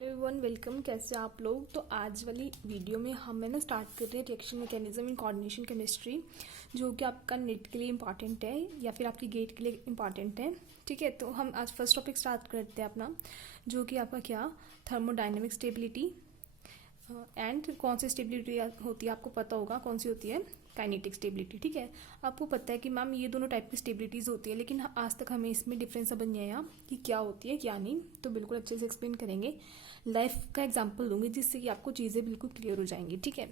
Everyone welcome. कैसे आप लोग। तो आज वाली वीडियो में हम है ना स्टार्ट कर रहे हैं reaction mechanism in coordination chemistry, जो कि आपका नेट के लिए इंपॉर्टेंट है या फिर आपकी गेट के लिए इंपॉर्टेंट है। ठीक है, तो हम आज फर्स्ट टॉपिक स्टार्ट करते हैं अपना, जो कि आपका क्या थर्मोडाइनमिक स्टेबिलिटी। एंड कौन सी स्टेबिलिटी होती है आपको पता होगा, कौन सी होती है काइनेटिक स्टेबिलिटी। ठीक है, आपको पता है कि मैम ये दोनों टाइप की स्टेबिलिटीज़ होती है, लेकिन आज तक हमें इसमें डिफरेंस समझ नहीं आया कि क्या होती है क्या नहीं। तो बिल्कुल अच्छे से एक्सप्लेन करेंगे, लाइफ का एग्जांपल दूंगी जिससे कि आपको चीज़ें बिल्कुल क्लियर हो जाएंगी। ठीक है,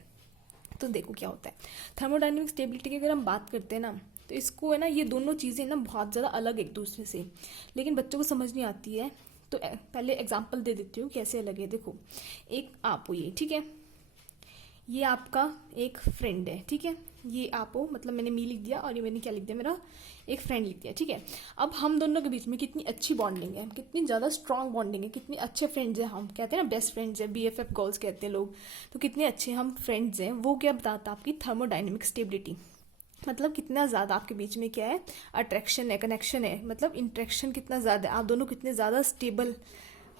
तो देखो क्या होता है थर्मोडाइनमिक स्टेबिलिटी की। अगर हम बात करते हैं ना, तो इसको है ना, ये दोनों चीज़ें ना बहुत ज़्यादा अलग एक दूसरे से, लेकिन बच्चों को समझ नहीं आती है। तो पहले एग्जांपल दे देती हूँ कैसे अलग है। देखो, एक आप हो ये, ठीक है, ये आपका एक फ्रेंड है। ठीक है, ये आप हो, मतलब मैंने मी लिख दिया और ये मैंने क्या लिख दिया, मेरा एक फ्रेंड लिख दिया। ठीक है, अब हम दोनों के बीच में कितनी अच्छी बॉन्डिंग है, कितनी ज़्यादा स्ट्रांग बॉन्डिंग है, कितने अच्छे फ्रेंड्स हैं। हम कहते हैं ना बेस्ट फ्रेंड्स हैं, BFF गर्ल्स कहते हैं लोग। तो कितने अच्छे हम फ्रेंड्स हैं, वो क्या बताता है आपकी थर्मोडाइनमिक स्टेबिलिटी। मतलब कितना ज़्यादा आपके बीच में क्या है, अट्रैक्शन है, कनेक्शन है, मतलब इंट्रैक्शन कितना ज़्यादा है, आप दोनों कितने ज़्यादा स्टेबल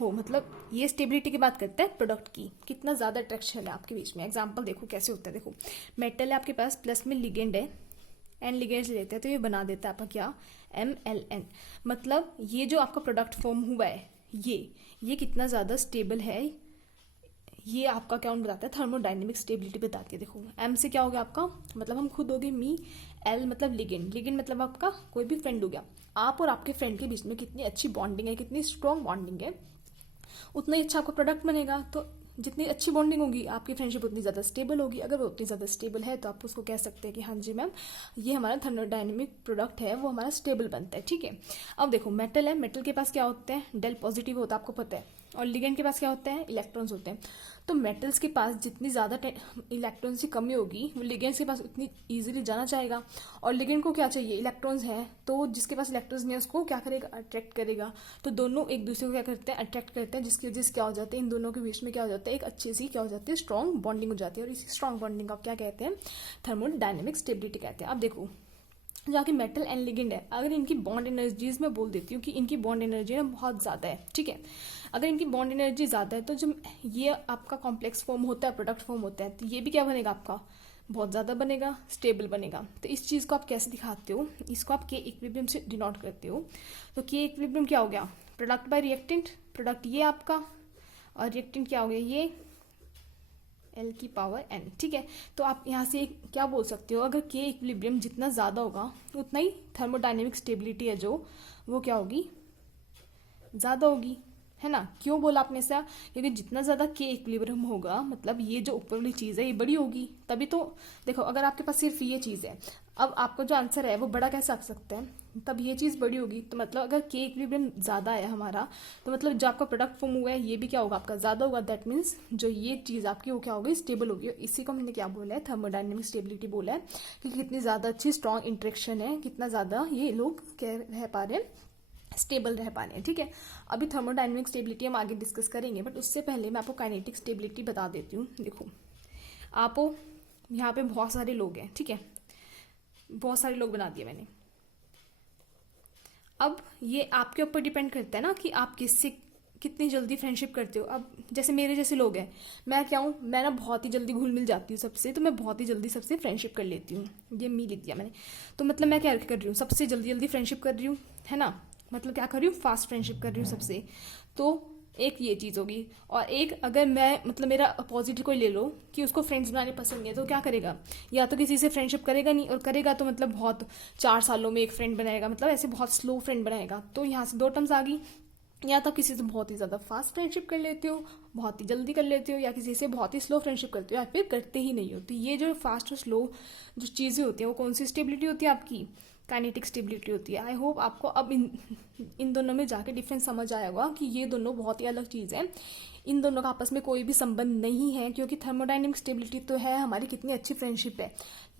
हो। मतलब ये स्टेबिलिटी की बात करते हैं प्रोडक्ट की, कितना ज़्यादा अट्रैक्शन है आपके बीच में। एग्जांपल देखो कैसे होता है। देखो, मेटल है आपके पास, प्लस में लिगेंड है, एन लिगेंड्स लेते हैं तो ये बना देता है आपका क्या, MLN। मतलब ये जो आपका प्रोडक्ट फॉर्म हुआ है, ये कितना ज़्यादा स्टेबल है, ये आपका क्या बताता है, थर्मोडाइनमिक स्टेबिलिटी बताती है। देखो, M से क्या हो गया आपका, मतलब हम खुद हो गए मी, L मतलब लिगेंड, लिगेंड मतलब आपका कोई भी फ्रेंड हो गया। आप और आपके फ्रेंड के बीच में कितनी अच्छी बॉन्डिंग है, कितनी स्ट्रॉन्ग बॉन्डिंग है, उतना ही अच्छा आपका प्रोडक्ट बनेगा। तो जितनी अच्छी बॉन्डिंग होगी आपकी फ्रेंडशिप उतनी ज़्यादा स्टेबल होगी। अगर वो उतनी ज़्यादा स्टेबल है तो आप उसको कह सकते हैं कि हाँ जी मैम, ये हमारा थर्मोडाइनमिक प्रोडक्ट है, वो हमारा स्टेबल बनता है। ठीक है, अब देखो मेटल है, मेटल के पास क्या होते हैं, डेल पॉजिटिव होता है, आपको पता है, और लिगेंड के पास क्या होते हैं, इलेक्ट्रॉन्स होते हैं। तो मेटल्स के पास जितनी ज़्यादा इलेक्ट्रॉन्स की कमी होगी, वो लिगेंड्स के पास उतनी ईजिली जाना चाहेगा। और लिगेंड को क्या चाहिए, इलेक्ट्रॉन्स हैं, तो जिसके पास इलेक्ट्रॉन्स नहीं है उसको क्या करेगा, अट्रैक्ट करेगा। तो दोनों एक दूसरे को क्या करते हैं, अट्रैक्ट करते हैं, जिसकी वजह से क्या हो जाता है, इन दोनों के बीच में क्या हो जाता है, एक अच्छी सी क्या हो जाती है, स्ट्रॉन्ग बॉन्डिंग हो जाती है। और इसी स्ट्रॉन्ग बॉन्डिंग को क्या कहते हैं, थर्मोडाइनमिक स्टेबिलिटी कहते हैं। अब देखो, जाके मेटल एंड लिगेंड है, अगर इनकी बॉन्ड एनर्जीज में बोल देती हूँ कि इनकी बॉन्ड एनर्जी ना बहुत ज़्यादा है। ठीक है, अगर इनकी बॉन्ड एनर्जी ज़्यादा है तो जब ये आपका कॉम्प्लेक्स फॉर्म होता है, प्रोडक्ट फॉर्म होता है, तो ये भी क्या बनेगा आपका, बहुत ज़्यादा बनेगा, स्टेबल बनेगा। तो इस चीज़ को आप कैसे दिखाते हो, इसको आप के इक्विलिब्रियम से डिनोट करते हो। तो के इक्विलिब्रियम क्या हो गया, प्रोडक्ट बाय रिएक्टेंट, प्रोडक्ट ये आपका, और रिएक्टेंट क्या हो गया, ये L की पावर N। ठीक है, तो आप यहाँ से क्या बोल सकते हो, अगर के इक्विलिब्रियम जितना ज़्यादा होगा उतना ही थर्मोडाइनमिक स्टेबिलिटी है जो, वो क्या होगी, ज़्यादा होगी, है ना। क्यों बोला आपने ऐसा, क्योंकि जितना ज़्यादा के इक्विलिब्रियम होगा, मतलब ये जो ऊपर वाली चीज़ है ये बड़ी होगी, तभी तो। देखो, अगर आपके पास सिर्फ ये चीज़ है, अब आपका जो आंसर है वो बड़ा कैसे आ सकता है, तब ये चीज़ बड़ी होगी। तो मतलब अगर के इक्विलिब्रियम ज़्यादा है हमारा, तो मतलब जो आपका प्रोडक्ट फॉर्म हुआ है ये भी क्या होगा, आपका ज़्यादा होगा। दैट मीन्स जो ये चीज़ आपकी वो क्या होगी, स्टेबल होगी। इसी को मैंने क्या बोला है, थर्मोडाइनमिक स्टेबिलिटी बोला है, कि कितनी ज़्यादा अच्छी स्ट्रॉन्ग इंट्रैक्शन है, कितना ज़्यादा ये लोग कह रह पा रहे हैं, स्टेबल रह पा रहे हैं। ठीक है, अभी थर्मोडाइनमिक स्टेबिलिटी हम आगे डिस्कस करेंगे, बट उससे पहले मैं आपको काइनेटिक स्टेबिलिटी बता देती हूँ। देखो, आप यहाँ पे बहुत सारे लोग हैं, ठीक है, बहुत सारे लोग बना दिए मैंने। अब ये आपके ऊपर डिपेंड करता है ना कि आप किससे कितनी जल्दी फ्रेंडशिप करते हो। अब जैसे मेरे जैसे लोग हैं, मैं क्या हूँ, मैं ना बहुत ही जल्दी घुल मिल जाती हूँ सबसे, तो मैं बहुत ही जल्दी सबसे फ्रेंडशिप कर लेती हूँ। ये मी लिख दिया मैंने। तो मतलब मैं क्या कर रही हूँ, सबसे जल्दी जल्दी फ्रेंडशिप कर रही हूँ, है ना। मतलब क्या कर रही हूँ, फास्ट फ्रेंडशिप कर रही हूँ सबसे। तो एक ये चीज़ होगी। और एक अगर मैं मतलब मेरा अपोजिट कोई ले लो कि उसको फ्रेंड्स बनाने पसंद नहीं है, तो क्या करेगा, या तो किसी से फ्रेंडशिप करेगा नहीं, और करेगा तो मतलब बहुत 4 सालों में एक फ्रेंड बनाएगा, मतलब ऐसे बहुत स्लो फ्रेंड बनाएगा। तो यहाँ से 2 टर्म्स आ गई, या तो किसी से बहुत ही ज़्यादा फास्ट फ्रेंडशिप कर लेते हो, बहुत ही जल्दी कर लेते हो, या किसी से बहुत ही स्लो फ्रेंडशिप करते हो, या फिर करते ही नहीं हो। तो ये जो फास्ट और स्लो जो चीज़ें होती हैं, वो कौन सी स्टेबिलिटी होती है आपकी, काइनेटिक स्टेबिलिटी होती है। आई होप आपको अब इन दोनों में जाके डिफरेंस समझ आया होगा कि ये दोनों बहुत ही अलग चीज़ है, इन दोनों का आपस में कोई भी संबंध नहीं है। क्योंकि थर्मोडाइनमिक स्टेबिलिटी तो है हमारी कितनी अच्छी फ्रेंडशिप है,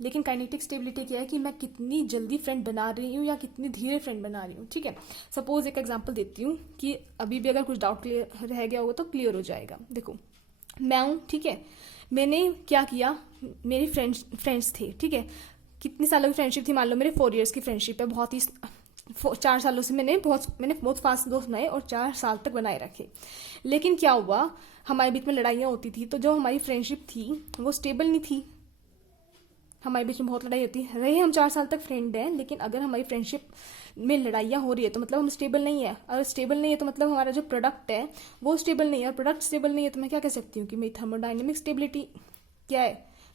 लेकिन काइनेटिक स्टेबिलिटी क्या है कि मैं कितनी जल्दी फ्रेंड बना रही हूँ या कितनी धीरे फ्रेंड बना रही हूँ। ठीक है, सपोज एक एग्जांपल देती हूँ कि अभी भी अगर कुछ डाउट क्लियर रह गया होगा तो क्लियर हो जाएगा। देखो, मैं हूँ, ठीक है, मैंने क्या किया, मेरी फ्रेंड्स थे, ठीक है, कितने सालों की फ्रेंडशिप थी, मान लो मेरे 4 इयर्स की फ्रेंडशिप है, बहुत ही 4 सालों से मैंने बहुत फास्ट दोस्त बनाए और 4 साल तक बनाए रखे। लेकिन क्या हुआ, हमारे बीच में लड़ाइयाँ होती थी, तो जो हमारी फ्रेंडशिप थी वो स्टेबल नहीं थी। हमारे बीच में बहुत लड़ाई होती रही, हम 4 साल तक फ्रेंड हैं, लेकिन अगर हमारी फ्रेंडशिप में लड़ाइयाँ हो रही है तो मतलब हम स्टेबल नहीं है। अगर स्टेबल नहीं है तो मतलब हमारा जो प्रोडक्ट है वो स्टेबल नहीं है, और प्रोडक्ट स्टेबल नहीं है तो मैं क्या कह सकती हूँ कि मेरी थर्मोडाइनमिक स्टेबिलिटी क्या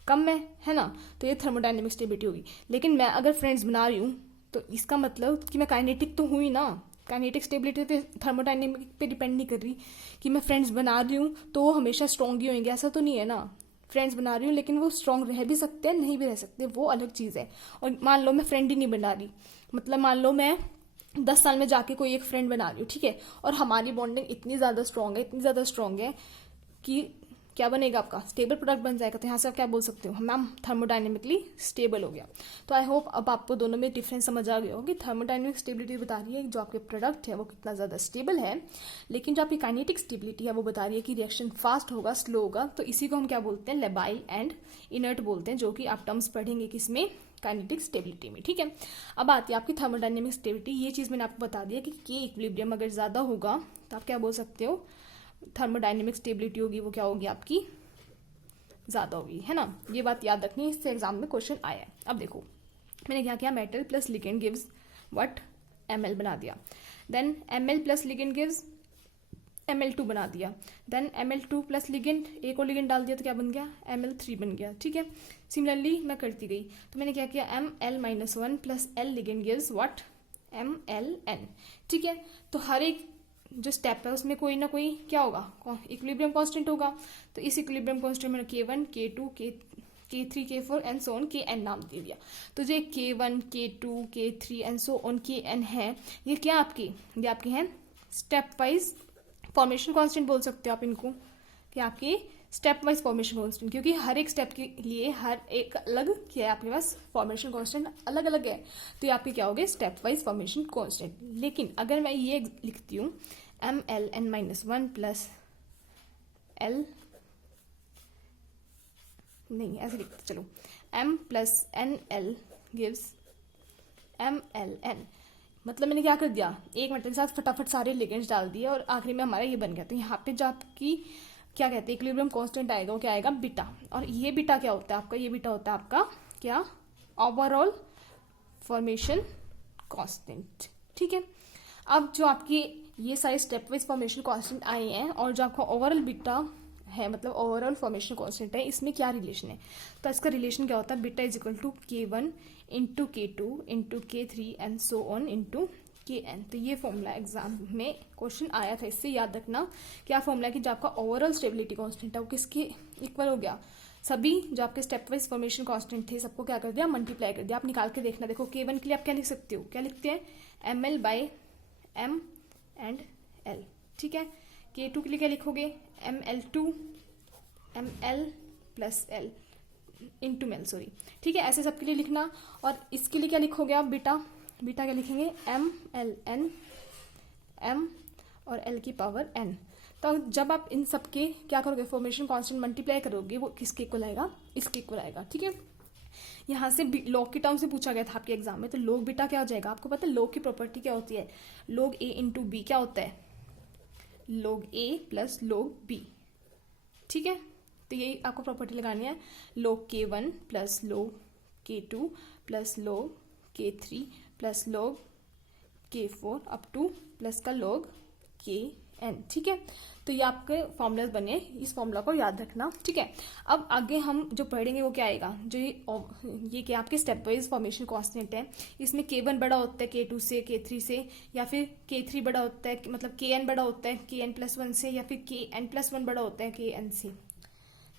कम है ना। तो ये थर्मोडाइनमिक स्टेबिलिटी होगी। लेकिन मैं अगर फ्रेंड्स बना रही हूँ तो इसका मतलब कि मैं काइनेटिक तो हुई ना। काइनेटिक स्टेबिलिटी तो थर्मोडाइनमिक पे डिपेंड नहीं कर रही कि मैं फ्रेंड्स बना रही हूँ तो वो हमेशा स्ट्रॉन्ग ही होंगे, ऐसा तो नहीं है ना। फ्रेंड्स बना रही हूँ लेकिन वो स्ट्रॉन्ग रह भी सकते हैं, नहीं भी रह सकते, वो अलग चीज़ है। और मान लो मैं फ्रेंड ही नहीं बना रही, मतलब मान लो मैं 10 साल में जाके कोई एक फ्रेंड बना रही हूँ, ठीक है, और हमारी बॉन्डिंग इतनी ज़्यादा स्ट्रॉन्ग है कि क्या बनेगा, आपका स्टेबल प्रोडक्ट बन जाएगा। तो यहाँ से आप क्या बोल सकते हो, मैम थर्मोडाइनमिकली स्टेबल हो गया। तो आई होप अब आपको दोनों में डिफरेंस समझ आ गया होगा कि थर्मोडाइनमिक स्टेबिलिटी बता रही है जो आपके प्रोडक्ट है वो कितना ज़्यादा स्टेबल है, लेकिन जो आपकी काइनेटिक स्टेबिलिटी है वो बता रही है कि रिएक्शन फास्ट होगा, स्लो होगा। तो इसी को हम क्या बोलते हैं, लेबाइल एंड इनर्ट बोलते हैं, जो कि आप टर्म्स पढ़ेंगे किसमें, काइनेटिक स्टेबिलिटी में। ठीक है, अब आती है आपकी थर्मोडाइनमिक स्टेबिलिटी। ये चीज़ मैंने आपको बता दिया कि के इक्विलिब्रियम अगर ज़्यादा होगा तो आप क्या बोल सकते हो, थर्मोडाइनमिक स्टेबिलिटी होगी वो क्या होगी, आपकी ज़्यादा होगी, है ना। ये बात याद रखनी, इससे एग्जाम में क्वेश्चन आया है। अब देखो मैंने क्या किया, metal plus ligand gives what, Ml बना दिया। Then Ml plus ligand gives Ml2 बना दिया। देन Ml2 प्लस लिगेंड, एक और लिगेंड डाल दिया तो क्या बन गया, Ml3 बन गया। ठीक है, सिमिलरली मैं करती गई तो मैंने क्या किया, Ml-1 plus L ligand gives what, Mln। ठीक है, तो हर एक जो स्टेप है उसमें कोई ना कोई क्या होगा, इक्विलिब्रियम कांस्टेंट होगा। तो इस इक्विलिब्रियम कांस्टेंट में K1 K2 K3 K4 and so on Kn नाम दे दिया। तो जो K1 K2 K3 and so on Kn है, ये क्या आपकी, ये आपके हैं स्टेप वाइज फॉर्मेशन कांस्टेंट बोल सकते हो आप इनको, कि आपकी स्टेप वाइज फॉर्मेशन कांस्टेंट, क्योंकि हर एक स्टेप के लिए हर एक अलग क्या है आपके पास, फॉर्मेशन कांस्टेंट अलग अलग है। तो ये आपके क्या हो गए, स्टेप वाइज फॉर्मेशन कांस्टेंट। लेकिन अगर मैं ये लिखती हूँ Mln-1 प्लस L, नहीं ऐसे लिखते चलो, M plus NL gives Mln, मतलब मैंने क्या कर दिया, एक मेटल के साथ फटाफट सारे लिगेंड्स डाल दिए और आखिरी में हमारा ये बन गया। तो यहाँ पे जो आपकी क्या कहते हैं इक्विलिब्रियम कांस्टेंट आएगा वो क्या आएगा, बीटा। और ये बीटा क्या होता है आपका, ये बीटा होता है आपका क्या, ओवरऑल फॉर्मेशन कांस्टेंट। ठीक है, अब जो आपकी ये सारे स्टेप वाइज फॉर्मेशन कांस्टेंट आए हैं और जो आपका ओवरऑल बीटा है, मतलब ओवरऑल फॉर्मेशन कांस्टेंट है, इसमें क्या रिलेशन है, तो इसका रिलेशन क्या होता है, beta is equal to K1 into K2 into K3 and so on into Kn। तो ये फॉर्मूला एग्जाम में क्वेश्चन आया था, इससे याद रखना क्या फॉर्मूला है कि जो आपका ओवरऑल स्टेबिलिटी कांस्टेंट है वो किसके इक्वल हो गया, सभी जो आपके स्टेप वाइज फॉर्मेशन कांस्टेंट थे सबको क्या कर दिया, मल्टीप्लाई कर दिया। आप निकाल के देखना, देखो K1 के लिए आप क्या लिख सकते हो, क्या लिखते हैं Ml/M एंड L। ठीक है, K2 के लिए क्या लिखोगे, Ml2 Ml plus L into मेल, सॉरी। ठीक है, ऐसे सबके लिए लिखना। और इसके लिए क्या लिखोगे आप, बीटा क्या लिखेंगे, Mln M और L की पावर n। तो जब आप इन सबके क्या करोगे, फॉर्मेशन कांस्टेंट मल्टीप्लाई करोगे, वो किसके इक्वल आएगा, इसके इक्वल आएगा। ठीक है, यहाँ से लॉग की टर्म से पूछा गया था आपके एग्जाम में, तो लॉग बीटा क्या हो जाएगा, आपको पता है लॉग की प्रॉपर्टी क्या होती है, log A इंटू बी क्या होता है, log A plus log B। ठीक है, तो यही आपको प्रॉपर्टी लगानी है, log K1 plus log K2 plus log K3 plus log K4 up two plus का log Kn। ठीक है, तो ये आपके फॉर्मूलाज बने, इस फॉर्मूला को याद रखना। ठीक है, अब आगे हम जो पढ़ेंगे वो क्या आएगा, जो ये क्या आपके स्टेप वाइज फॉर्मेशन कांस्टेंट है, इसमें K1 बड़ा होता है K2 से, K3 से, या फिर K3 बड़ा होता है, मतलब Kn बड़ा होता है Kn+1 से, या फिर Kn+1 बड़ा होता है Kn से।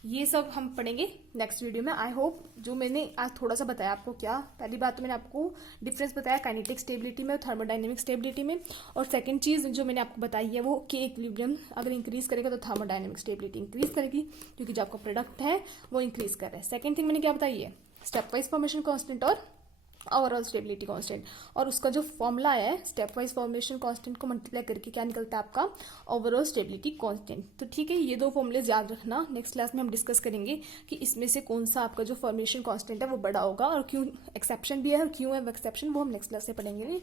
ये सब हम पढ़ेंगे नेक्स्ट वीडियो में। आई होप जो मैंने आज थोड़ा सा बताया आपको, क्या पहली बात तो मैंने आपको डिफरेंस बताया काइनेटिक स्टेबिलिटी में और थर्मोडाइनमिक स्टेबिलिटी में, और सेकंड चीज़ जो मैंने आपको बताई है वो के इक्विलिब्रियम अगर इंक्रीज करेगा तो थर्मोडाइनमिक स्टेबिलिटी इंक्रीज करेगी, क्योंकि जो आपका प्रोडक्ट है वो इंक्रीज कर रहा है। सेकंड थिंग मैंने क्या बताई है, स्टेप वाइज फॉर्मेशन कांस्टेंट और ओवरऑल स्टेबिलिटी कांस्टेंट, और उसका जो फॉर्मूला है स्टेप वाइज फॉर्मेशन कांस्टेंट को मल्टीप्लाई करके क्या निकलता है आपका ओवरऑल स्टेबिलिटी कांस्टेंट। तो ठीक है, ये दो फॉर्मूले याद रखना। नेक्स्ट क्लास में हम डिस्कस करेंगे कि इसमें से कौन सा आपका जो फॉर्मेशन कांस्टेंट है वो बड़ा होगा और क्यों एक्सेप्शन भी है और क्यों है वो एक्सेप्शन, वो हम नेक्स्ट क्लास से पढ़ेंगे।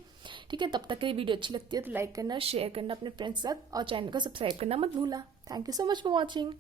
ठीक है, तब तक ये वीडियो अच्छी लगती है तो लाइक करना, शेयर करना अपने फ्रेंड्स के साथ, और चैनल को सब्सक्राइब करना मत भूलना। Thank you so much for watching.